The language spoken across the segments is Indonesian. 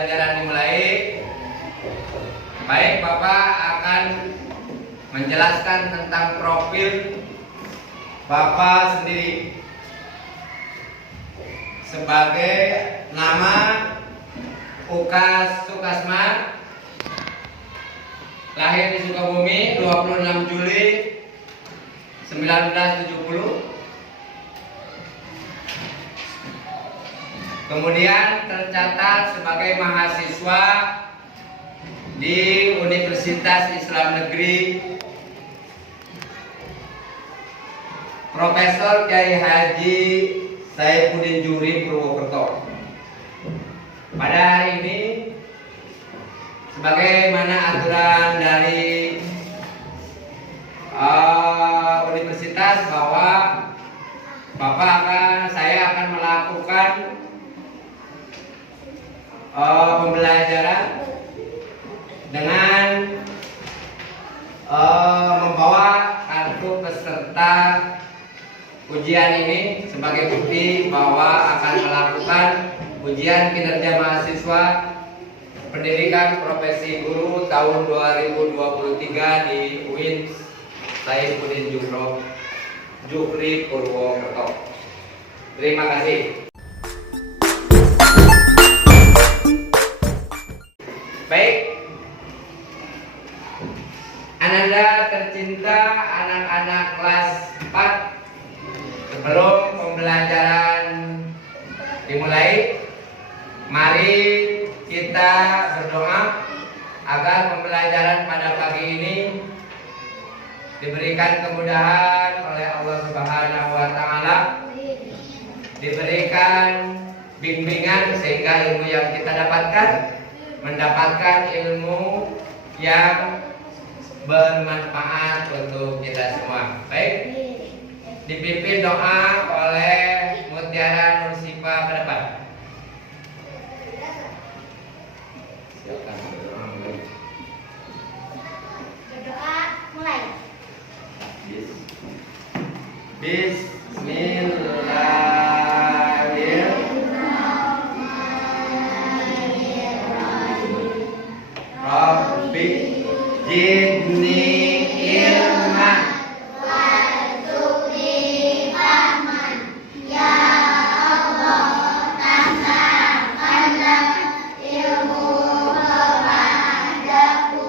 pembelajaran dimulai. Baik, Bapak akan menjelaskan tentang profil Bapak sendiri. Sebagai nama Ukas Sukasma, lahir di Sukabumi 26 Juli 1970. Kemudian tercatat sebagai mahasiswa di Universitas Islam Negeri Profesor Kyai Haji Saifuddin Juri Purwokerto. Pada hari ini, sebagaimana aturan dari universitas bahwa saya akan melakukan pembelajaran dengan membawa kartu peserta ujian ini sebagai bukti bahwa akan melakukan ujian kinerja mahasiswa pendidikan profesi guru tahun 2023 di UIN Saifuddin Juri Purwokerto. Terima kasih. Baik, Ananda tercinta, anak-anak kelas 4, sebelum pembelajaran dimulai, mari kita berdoa agar pembelajaran pada pagi ini diberikan kemudahan oleh Allah Subhanahu wa Ta'ala, diberikan bimbingan sehingga ilmu yang kita mendapatkan ilmu yang bermanfaat untuk kita semua. Baik, dipimpin doa oleh Mutiara Nursifa ke depan. Silakan berdoa mulai. Bismillahirrahmanirrahim. Rabbi zidni ilman Warzuqni fahman. Ya Allah, tambahkanlah ilmu kepadaku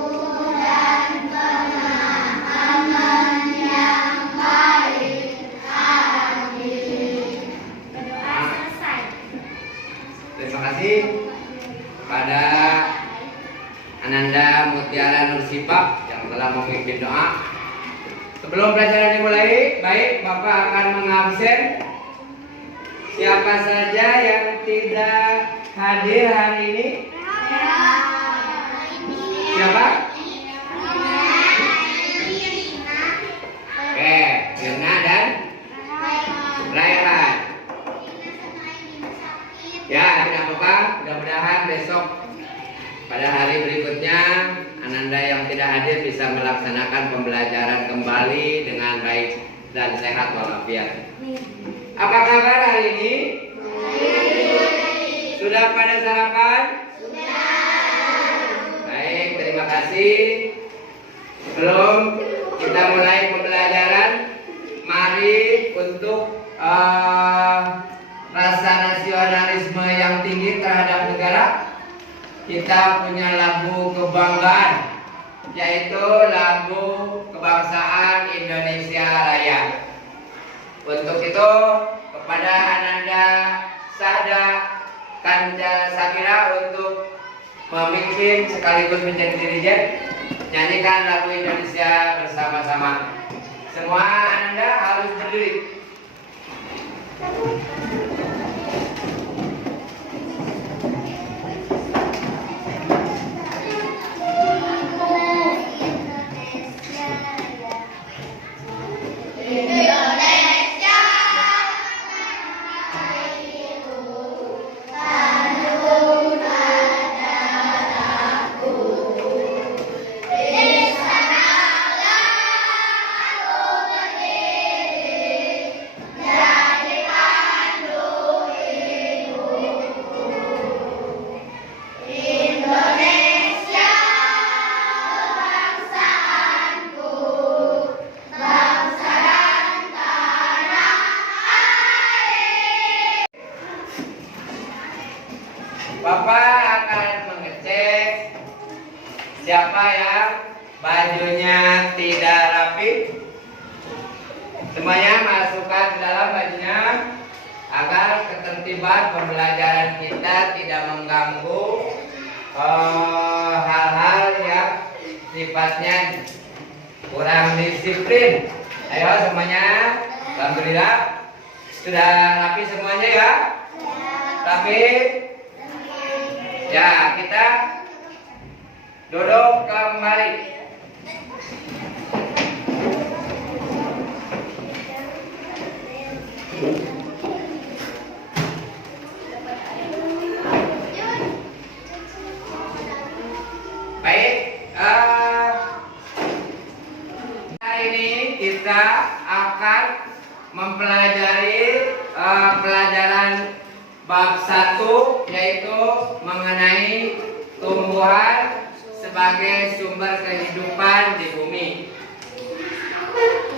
dan pemahaman yang baik. Amin. Berdoa selesai. Terima kasih pada Ananda Mutiara Nursifa yang telah memimpin doa. Sebelum pelajaran dimulai, baik, Bapak akan mengabsen siapa saja yang tidak hadir hari ini. Siapa? Oke, Mirna dan Raihan. Ya, tidak apa-apa. Mudah-mudahan besok pada hari berikutnya Ananda yang tidak hadir bisa melaksanakan pembelajaran kembali dengan baik dan sehat walafiat. Apa kabar hari ini? Sudah pada sarapan? Baik, terima kasih. Sebelum kita mulai pembelajaran, mari untuk rasa nasionalisme yang tinggi terhadap negara, kita punya lagu kebanggaan, yaitu lagu kebangsaan Indonesia Raya. Untuk itu, kepada Ananda Sahda Kanja Sakira untuk memimpin sekaligus menjadi dirijen, nyanyikan lagu Indonesia bersama-sama. Semua Ananda harus berdiri. Siapa yang bajunya tidak rapi? Semuanya masukkan ke dalam bajunya agar ketertiban pembelajaran kita tidak mengganggu hal-hal yang sifatnya kurang disiplin. Ayo semuanya, alhamdulillah sudah rapi semuanya ya. Rapi. Ya, kita duduk kembali. Baik, hari ini kita akan mempelajari pelajaran bab 1, yaitu mengenai tumbuhan sebagai sumber kehidupan di bumi.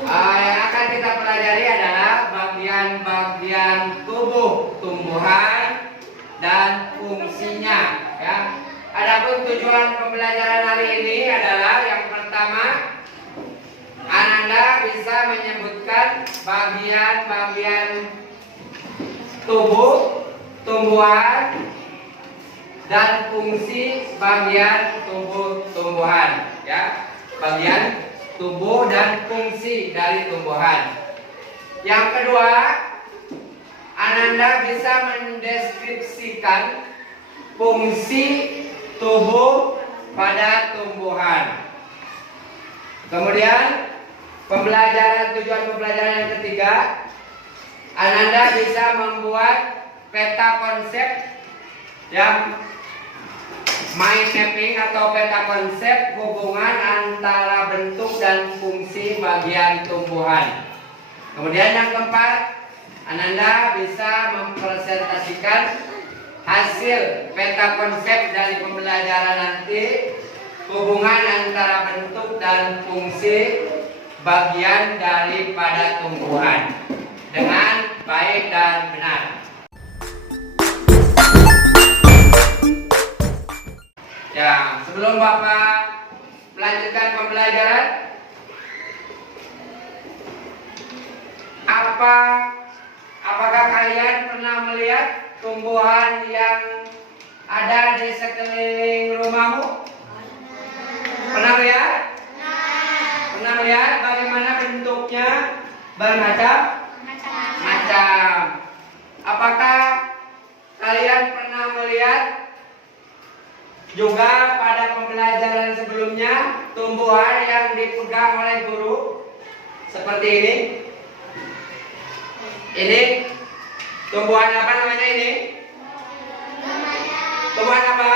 Yang akan kita pelajari adalah bagian-bagian tubuh tumbuhan dan fungsinya. Ya. Adapun tujuan pembelajaran hari ini adalah yang pertama, Ananda bisa menyebutkan bagian-bagian tubuh tumbuhan dan fungsi bagian tubuh tumbuhan, ya, bagian tubuh dan fungsi dari tumbuhan. Yang kedua, Ananda bisa mendeskripsikan fungsi tubuh pada tumbuhan. Kemudian tujuan pembelajaran yang ketiga, Ananda bisa membuat peta konsep yang mind mapping atau peta konsep hubungan antara bentuk dan fungsi bagian tumbuhan. Kemudian yang keempat, Ananda bisa mempresentasikan hasil peta konsep dari pembelajaran nanti, hubungan antara bentuk dan fungsi bagian daripada tumbuhan dengan baik dan benar. Ya, sebelum Bapak melanjutkan pembelajaran, apakah kalian pernah melihat tumbuhan yang ada di sekeliling rumahmu? Pernah lihat? Pernah lihat bagaimana bentuknya bermacam-macam? Apakah kalian pernah melihat juga pada pembelajaran sebelumnya tumbuhan yang dipegang oleh guru seperti ini? Ini tumbuhan apa namanya ini? Tumbuhan apa?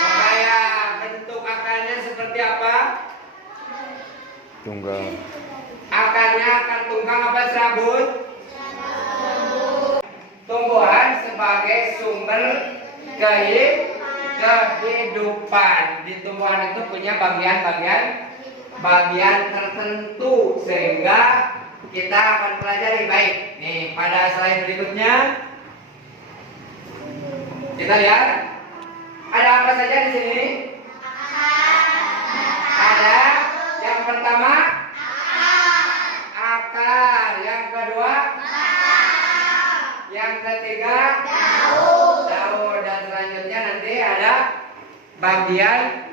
Papaya. Bentuk akarnya seperti apa? Tunggal. Akarnya akar tunggang apa serabut? Tumbuhan sebagai sumber kehidupan. Di tumbuhan itu punya bagian tertentu sehingga kita akan pelajari. Baik, nih pada slide berikutnya kita lihat ada apa saja di sini. Ada yang pertama akar, yang kedua yang ketiga daun, dan selanjutnya nanti ada bagian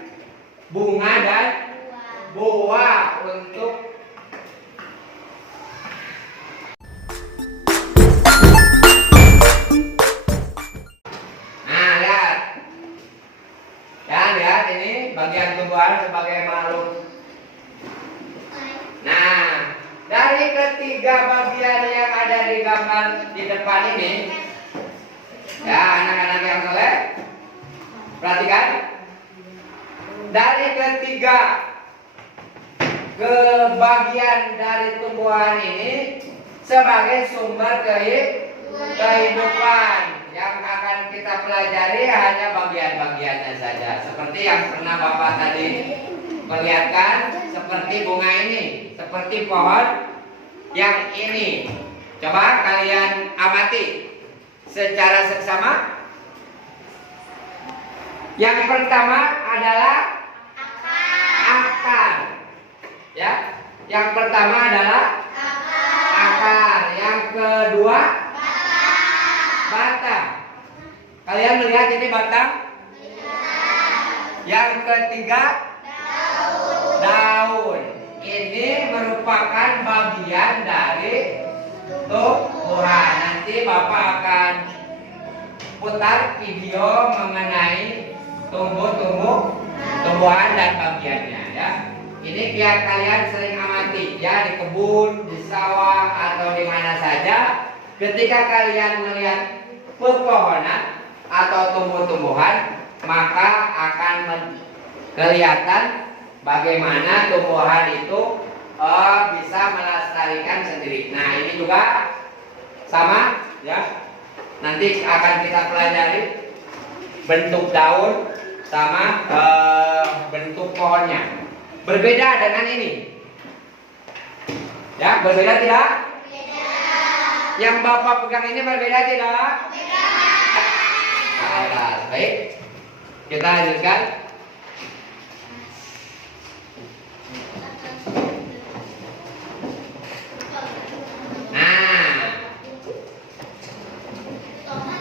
bunga dan buah untuk lihat ini bagian tumbuhan sebagai makhluk. Nah, dari ketiga bagian yang ada di gambar di depan ini, ya anak-anak yang soleh, perhatikan. Dari ketiga bagian dari tumbuhan ini sebagai sumber kehidupan. Yang akan kita pelajari hanya bagian-bagiannya saja. Seperti yang pernah Bapak tadi perlihatkan, seperti bunga ini, seperti pohon yang ini. Coba kalian amati secara seksama. Yang pertama adalah akar. Ya, yang pertama adalah akar. Yang kedua batang. Kalian melihat ini batang? Yang ketiga daun. Ini merupakan bagian dari tumbuhan. Nanti Bapak akan putar video mengenai tumbuhan dan bagiannya ya. Ini biar kalian sering amati ya, di kebun, di sawah atau di mana saja. Ketika kalian melihat pepohonan atau tumbuh-tumbuhan, maka akan kelihatan bagaimana tumbuhan itu bisa melestarikan sendiri. Nah, ini juga sama ya. Nanti akan kita pelajari bentuk daun sama bentuk pohonnya. Berbeda dengan ini. Ya, berbeda tidak? Yang Bapak pegang ini berbeda tidak? Nah, baik. Kita lanjutkan. Nah,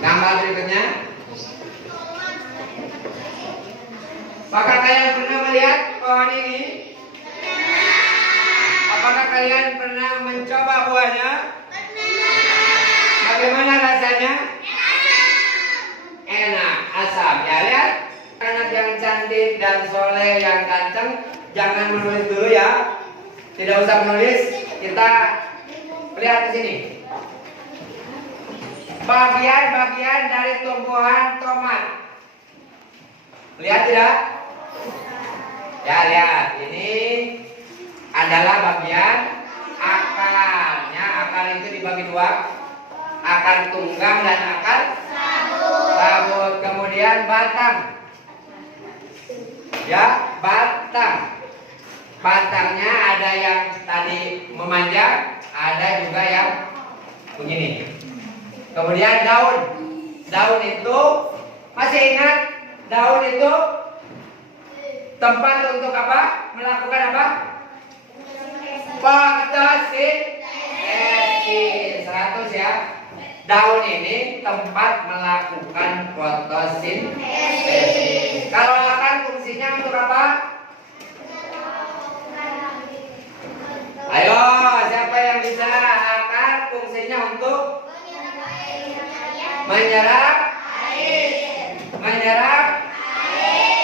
gambar berikutnya. Apakah kalian pernah melihat pohon ini? Apakah kalian pernah mencoba buahnya? Bagaimana rasanya? Enak, asam. Ya, lihat. Anak yang cantik dan soleh, yang ganteng, jangan menulis dulu ya. Tidak usah menulis. Kita lihat di sini. Bagian-bagian dari tumbuhan tomat. Lihat tidak? Ya, lihat. Ini adalah bagian akarnya. Akar itu dibagi dua. Akar tunggang dan akar sabut. Kemudian batang. Ya, batang. Batangnya ada yang tadi memanjang, ada juga yang begini. Kemudian daun. Daun itu, masih ingat? Daun itu tempat untuk apa? Melakukan apa? Fotosintesis. 100 ya. Daun ini tempat melakukan fotosintesis. Kalau akar fungsinya untuk apa? Ayo, siapa yang bisa? Akar fungsinya untuk menyerap air. Menyerap air.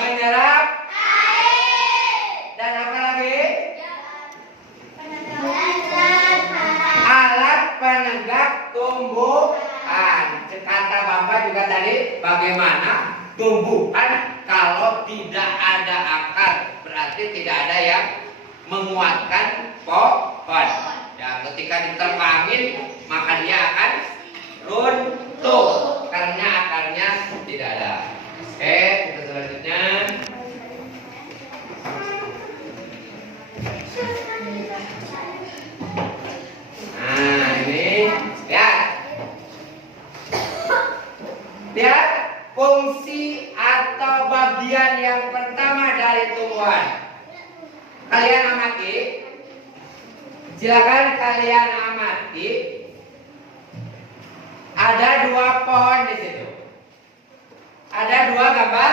Menyerap air. Dan apa lagi? Alat penegak tumbuhan. Kata Bapak juga tadi, bagaimana tumbuhan kalau tidak ada akar, berarti tidak ada yang menguatkan pohon. Ya, ketika diterpangin maka dia akan runtuh karena akarnya tidak ada. Oke, kita selanjutnya. Nah, ini lihat. Lihat fungsi atau bagian yang pertama dari tumbuhan. Kalian amati. Silakan kalian amati. Ada dua pohon di situ. Ada dua gambar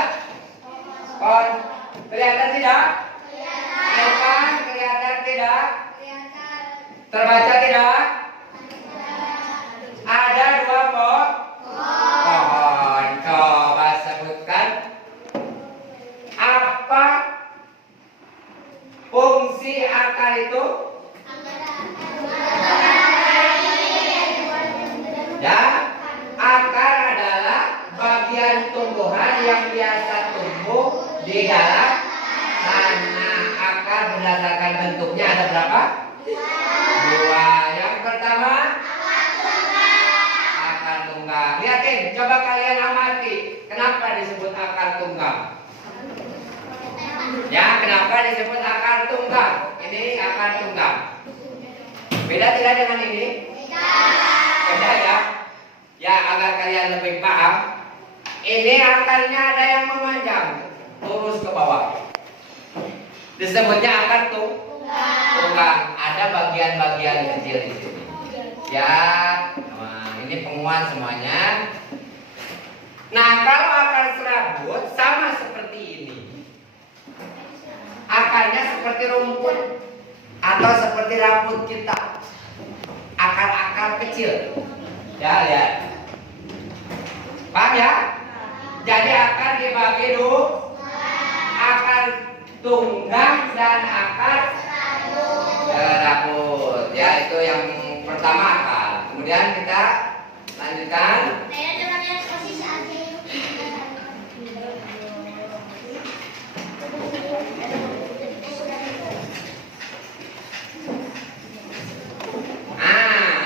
pohon. Kelihatan tidak? Kelihatan. Kelihatan tidak? Terbaca tidak? Ada dua pohon. Coba sebutkan apa fungsi akar itu? Ya, akar adalah bagian tumbuhan yang biasa tumbuh di dalam tanah. Akar berdasarkan bentuknya ada berapa? Dua. Yang pertama akar tunggang. Lihatin, coba kalian amati. Kenapa disebut akar tunggang? Ya, kenapa disebut akar tunggang? Ini akar tunggang. Beda tidak dengan ini? Beda ya? Ya, agar kalian lebih paham. Ini akarnya ada yang memanjang terus ke bawah. Disebutnya akar tunggang. Ada bagian-bagian kecil di sini. Ya, nah, ini penguat semuanya. Nah, kalau akar serabut sama seperti ini. Akarnya seperti rumput atau seperti rambut kita. Akar-akar kecil. Ya, lihat. Paham ya? Jadi akar dibagi dua. Akar tunggang dan akar serabut. Ya, itu yang pertama akar. Kemudian kita lanjutkan.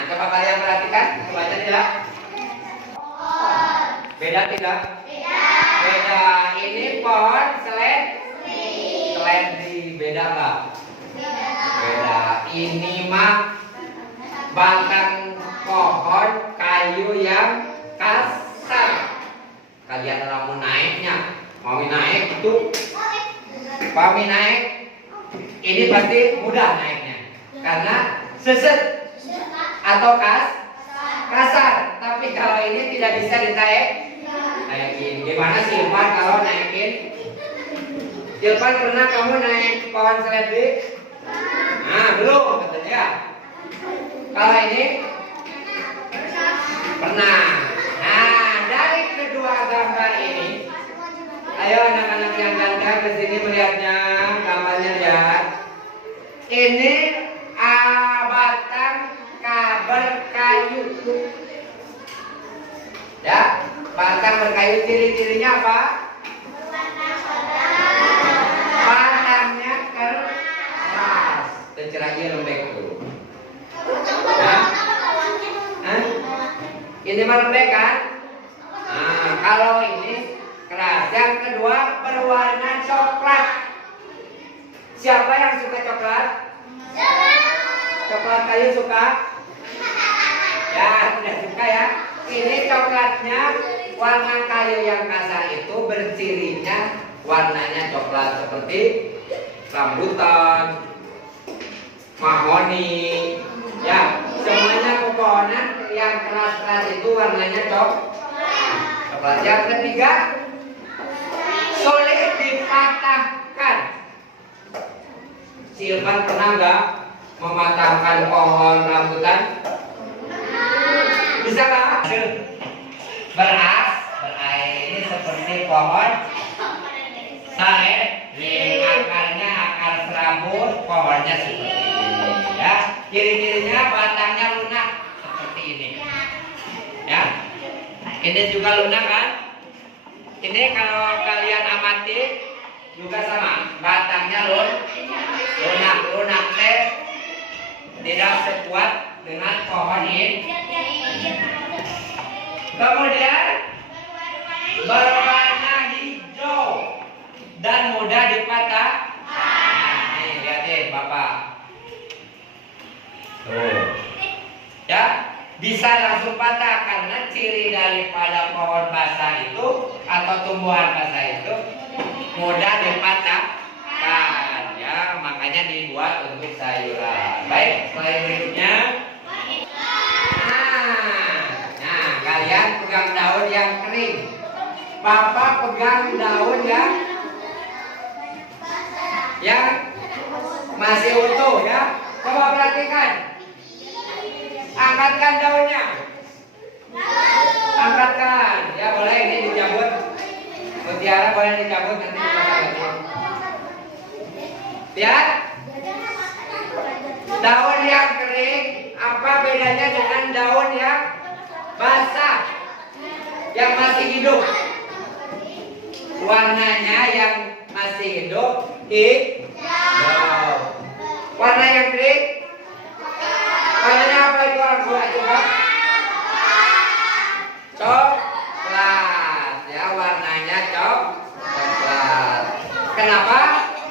Coba kalian perhatikan, baca tidak? Beda tidak? Beda. Ini pohon seledri. Beda nggak? Beda. Ini mah batang pohon kayu yang kasar. Kalian kalau mau naiknya, mau naik itu, mau naik, ini pasti mudah naiknya, karena seset atau kasar. Tapi kalau ini tidak bisa naikin. Gimana sih Irfan kalau naikin? Irfan pernah kamu naik pohon seledri? Nah, belum katanya. Kalau ini pernah. Nah, dari kedua gambar ini, ayo anak-anak yang ganteng ke sini melihatnya, gambarnya lihat. Ini batang berkayu. Ya, batang berkayu, ciri-cirinya apa? Batangnya keras. Tencerahnya lembek tuh. Ya? Ini mah lembek kan? Nah, kalau ini keras. Yang kedua berwarna coklat. Siapa yang suka coklat? Coklat kayu suka? Ya, tidak suka ya. Ini coklatnya, warna kayu yang kasar itu bercirinya warnanya coklat seperti rambutan, mahoni. Ya, semuanya pepohonan yang keras-keras itu warnanya coklat. Yang ketiga, sulit dipatahkan. Si Irfan pernah nggak mematahkan pohon rambutan? Bisa nggak? Beras ini seperti pohon seledri, akarnya akar serabut, pohonnya seperti ini. Ya, ciri-cirinya batangnya lunak seperti ini. Ya, ini juga lunak kan? Ini kalau kalian amati juga sama, batangnya lunak teh tidak sekuat dengan pohon ini. Kemudian berwarna hijau dan mudah dipatah. Nah, nih lihatin Bapak. Tuh. Ya, bisa langsung patah karena ciri daripada pohon basah itu atau tumbuhan basah itu mudah dipatahkan. Ya, makanya dibuat untuk sayuran. Baik, slide berikutnya. Kalian pegang daun yang kering. Bapak pegang daun yang masih utuh ya. Coba perhatikan. Angkatkan daunnya. Angkatkan. Ya boleh ini dicabut. Mutiara boleh dicabut nanti dipasang. Lihat. Daun yang kering apa bedanya dengan daun yang basah yang masih hidup? Warnanya yang masih hidup hijau. Warna yang kering warnanya apa itu orang tua coba? Coklat. Ya, warnanya coklat. Kenapa?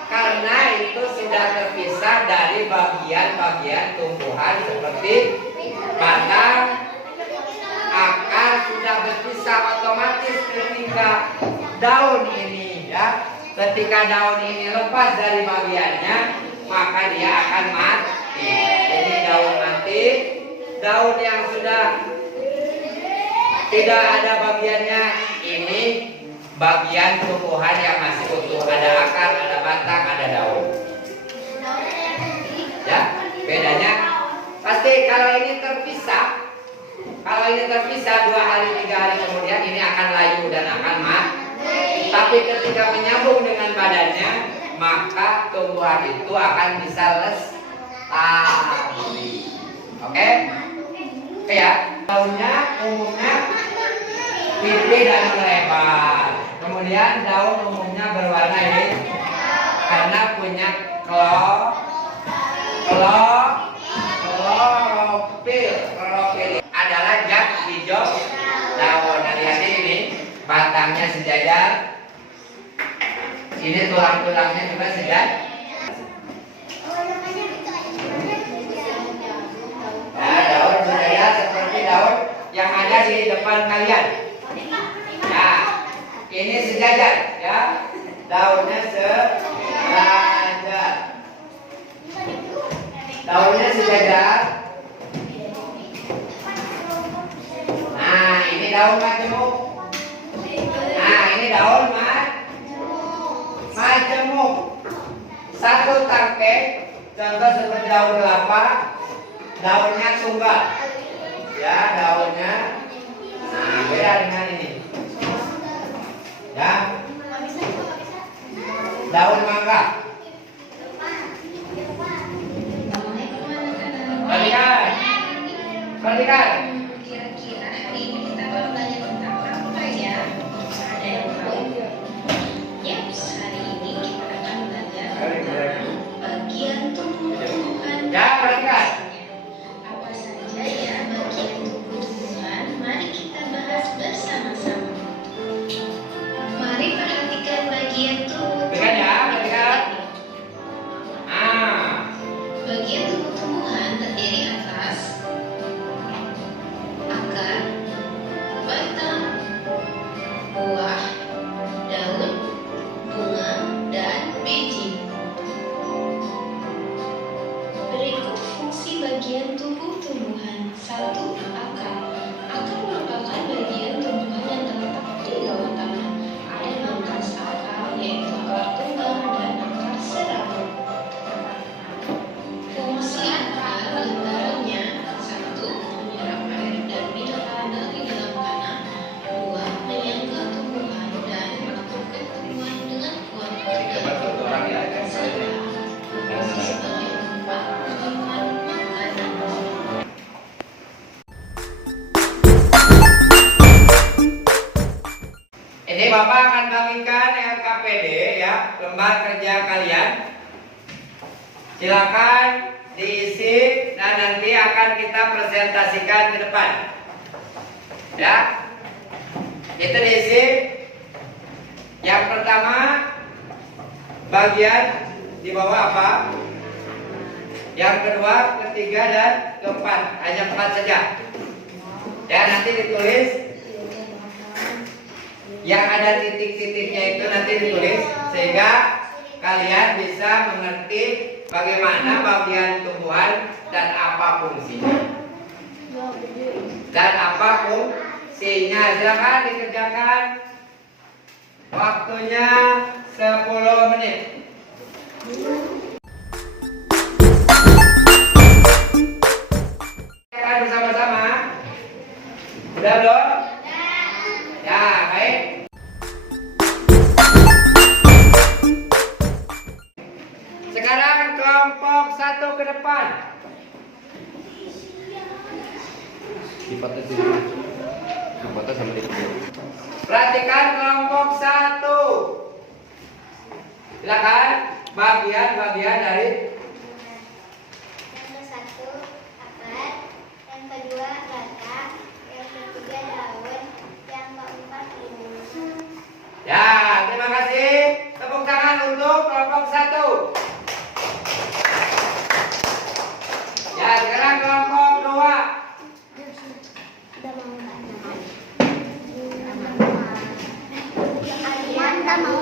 Karena itu sudah terpisah dari bagian-bagian tumbuhan seperti batang, akar sudah berpisah otomatis ketika daun ini ya Ketika daun ini lepas dari bagiannya, maka dia akan mati. Ini daun mati, daun yang sudah tidak ada bagiannya, ini bagian tumbuhan yang masih utuh, ada akar, ada batang, ada daun. Ya, bedanya pasti kalau ini terpisah, 2 hari 3 hari kemudian ini akan layu dan akan mati. Tapi ketika menyambung dengan badannya, maka tumbuhan itu akan bisa lestari. Oke? Oke ya. Daunnya umumnya pipih dan melebar. Kemudian daun umumnya berwarna ini karena punya klorofil adalah zat hijau daun. Hati-hati ini batangnya sejajar. Ini tulang-tulangnya juga sejajar. Nah, daun sejajar seperti daun yang ada di depan kalian. Nah, ini sejajar ya. Daunnya sejajar. Daunnya sejajar. Nah, ini daun majemuk. Nah, ini daun majemuk. Satu tangkai, contoh seperti daun kelapa, daunnya tunggal. Ya, daunnya. Nah, beda dengan ini. Ya. Daun mangga. Perhatikan. Kira-kira hari ini kita baru belajar tentang apa ya? Ada yang tahu? Yaps, hari ini kita akan belajar tentang bagian tumbuh-tumbuhan. Ya, perhatikan. Apa saja ya bagian tumbuh-tumbuhan? Mari kita bahas bersama-sama. Mari perhatikan bagian Perhatikan ya, perhatikan. Bagian tumbuh-tumbuhan terdiri atas akar, batang, buah, daun, bunga, dan biji. Berikut fungsi bagian tumbuh-tumbuhan. 1. Akar. Akar merupakan bagian tumbuhan yang terletak di bawah tanah. Ada 6 kelas akar, yaitu akar tunggal dan akar serabut. Fungsi akar diantaranya 1. Menyerap air dan mineral dari dalam tanah. 2. Menyangga tumbuhan dan melakukan tumbuhan dengan kuat dan serta berfungsi sebagai tempat penyimpanan makanan. Ini Bapak akan bagikan LKPD ya, lembar kerja kalian. Silakan diisi dan nanti akan kita presentasikan ke depan. Ya. Itu diisi. Yang pertama, bagian di bawah apa? Yang kedua, ketiga dan keempat. Hanya 4 saja. Ya, nanti ditulis. Yang ada titik-titiknya itu nanti ditulis sehingga kalian bisa mengerti bagaimana bagian tumbuhan dan apa fungsinya. Silakan dikerjakan. Waktunya 10 menit. Kita bersama-sama. Udah belum? Ya, baik. Sekarang kelompok 1 ke depan. Dipotong dulu. Dipotong sama dipotong. Perhatikan kelompok 1. Silakan bagian-bagian dari Yang ke-1 akar, yang kedua batang, yang ketiga daun, yang keempat bunga. Ya, terima kasih. Tepuk tangan untuk kelompok 1. Ya, sekarang kelompok 2. Mantap mau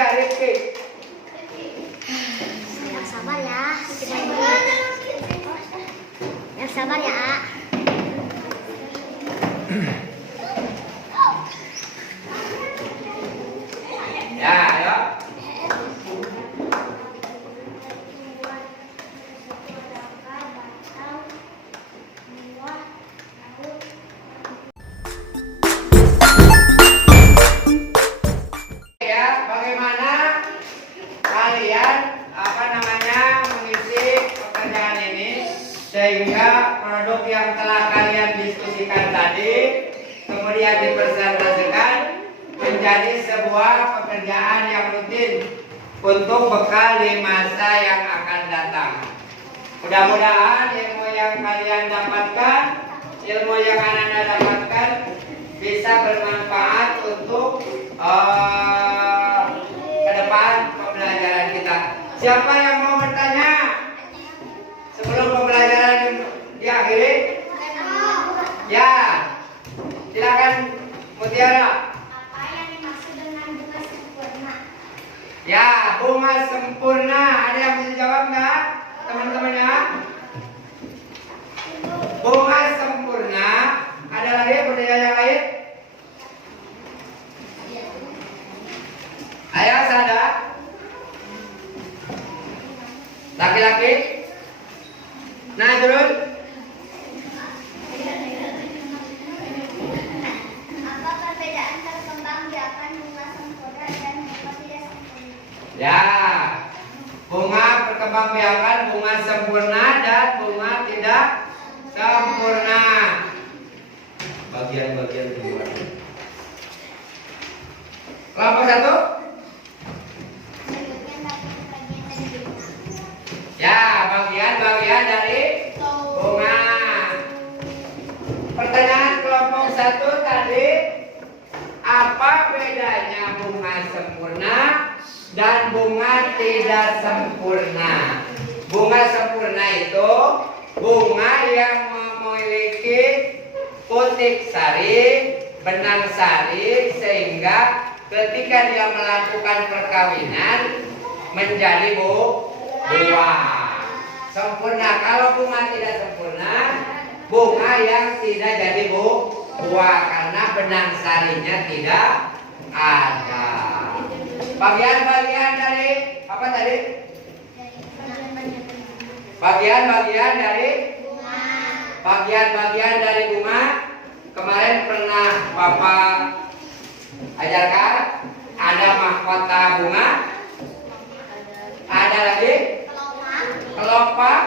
Ya, Rifki. Yang sabar ya. Yang sabar ya. Ya, ayo. Ya, bagaimana kalian mengisi pekerjaan ini sehingga produk yang telah kalian diskusikan tadi kemudian dipresentasikan menjadi sebuah pekerjaan yang rutin untuk bekal di masa yang akan datang. Mudah-mudahan ilmu yang kalian dapatkan, ilmu yang Anda dapatkan bisa bermanfaat untuk ke depan pembelajaran kita. Siapa yang mau bertanya sebelum pembelajaran diakhiri? Ya, silakan Mutiara. Apa yang dimaksud dengan bunga sempurna? Ya, bunga sempurna. Ada yang bisa jawab nggak, teman-temannya? Bunga sempurna. Ada lagi budaya yang lain? Ayo, Sada. Laki-laki. Nah, turun. Apa perbedaan perkembangbiakan bunga sempurna dan bunga tidak sempurna? Ya, bunga perkembangbiakan bunga sempurna dan bunga tidak sempurna. Bagian-bagian bunga. Kelompok 1. Selanjutnya dapat bagian dari bunga. Ya, bagian-bagian dari bunga. Pertanyaan kelompok 1 tadi, apa bedanya bunga sempurna dan bunga tidak sempurna? Bunga sempurna itu bunga yang memiliki putik sari, benang sari, sehingga ketika dia melakukan perkawinan menjadi buah. Sempurna. Kalau bunga tidak sempurna, bunga yang tidak jadi buah karena benang sarinya tidak ada. Bagian-bagian dari apa tadi? Bagian-bagian dari bagian-bagian dari bunga. Kemarin pernah Bapak ajarkan ada mahkota bunga, ada lagi kelopak,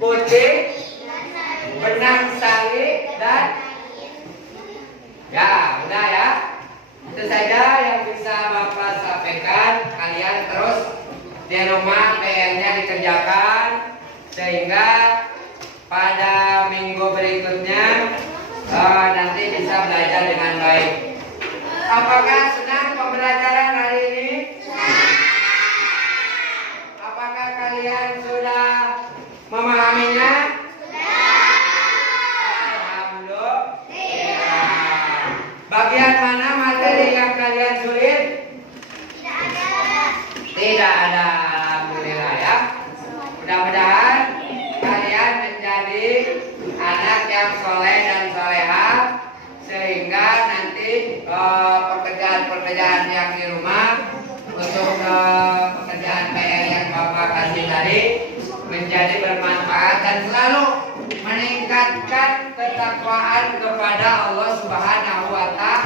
putih, benang sari, dan ya, udah ya. Itu saja yang bisa Bapak sampaikan. Kalian terus di rumah PR-nya dikerjakan sehingga pada minggu berikutnya nanti bisa belajar dengan baik. Apakah senang pembelajaran hari ini? Apakah kalian sudah memahaminya? Alhamdulillah. Bagian mana materi yang kalian sulit? Tidak ada. Alhamdulillah ya. Mudah-mudahan kalian menjadi anak yang soleh dan solehah sehingga nanti pekerjaan-pekerjaan yang di rumah untuk pekerjaan PR yang Bapak kasih tadi menjadi bermanfaat dan selalu meningkatkan ketakwaan kepada Allah Subhanahu wa Ta'ala.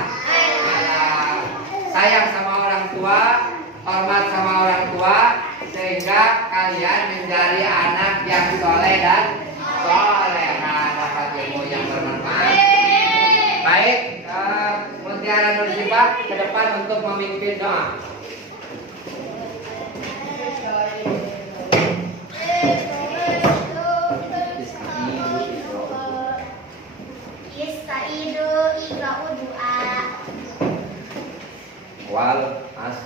Sayang sama orang tua, hormat sama orang tua, sehingga kalian menjadi anak yang soleh dan solehah, dapat ilmu yang bermanfaat. Baik, Mutiara Nursifah ke depan untuk memimpin doa. Wal as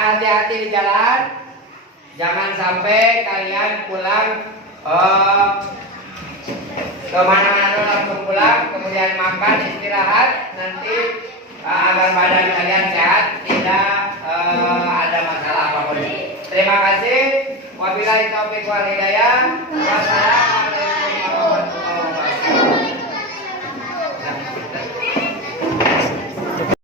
hati-hati di jalan. Jangan sampai kalian pulang kemana-mana langsung pulang, kemudian makan, istirahat, nanti agar badan kalian sehat, tidak ada masalah apapun. Terima kasih. Wabillahi taufiq wal hidayah. Wassalamualaikum.